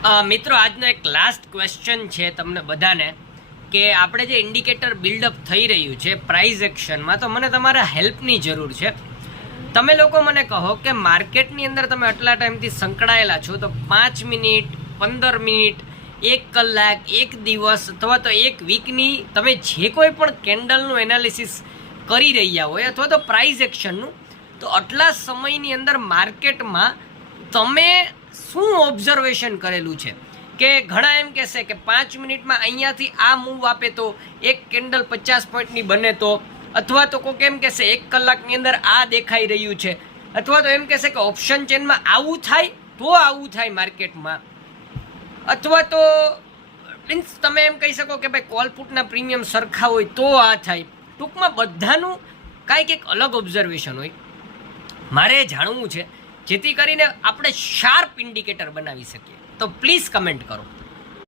મિત્રો આજનો એક લાસ્ટ ક્વેશ્ચન છે તમને બધાને કે આપણે જે ઇન્ડિકેટર બિલ્ડઅપ થઈ રહ્યું છે પ્રાઇઝ એક્શનમાં, તો મને તમારા હેલ્પની જરૂર છે. તમે લોકો મને કહો કે માર્કેટની અંદર તમે આટલા ટાઈમથી સંકળાયેલા છો, તો 5 મિનિટ, 15 મિનિટ, 1 કલાક, 1 દિવસ અથવા તો 1 વીકની તમે જે કોઈ પણ કેન્ડલનું એનાલિસિસ કરી રહ્યા હોય અથવા તો પ્રાઇઝ એક્શનનું, તો આટલા સમયની અંદર માર્કેટમાં તમે શું ઓબ્ઝર્વેશન કરેલું છે? કે ઘણા એમ કહેશે કે 5 મિનિટમાં અહીંયાથી આ મૂવ આપે તો એક કેન્ડલ 50 પોઈન્ટની બને, તો અથવા તો કોઈક એમ કહેશે 1 કલાકની અંદર આ દેખાઈ રહ્યું છે, અથવા તો એમ કહેશે કે ઓપ્શન ચેનમાં આવું થાય તો આવું થાય માર્કેટમાં, અથવા તો મીન્સ તમે એમ કહી શકો કે ભાઈ કોલ પુટના પ્રીમિયમ સરખા હોય તો આ થાય. ટૂંકમાં બધાનું કાંઈક એક અલગ ઓબ્ઝર્વેશન હોય. મારે જાણવું છે જેથી કરીને આપણે શાર્પ ઇન્ડિકેટર બનાવી શકીએ. તો પ્લીઝ કમેન્ટ કરો.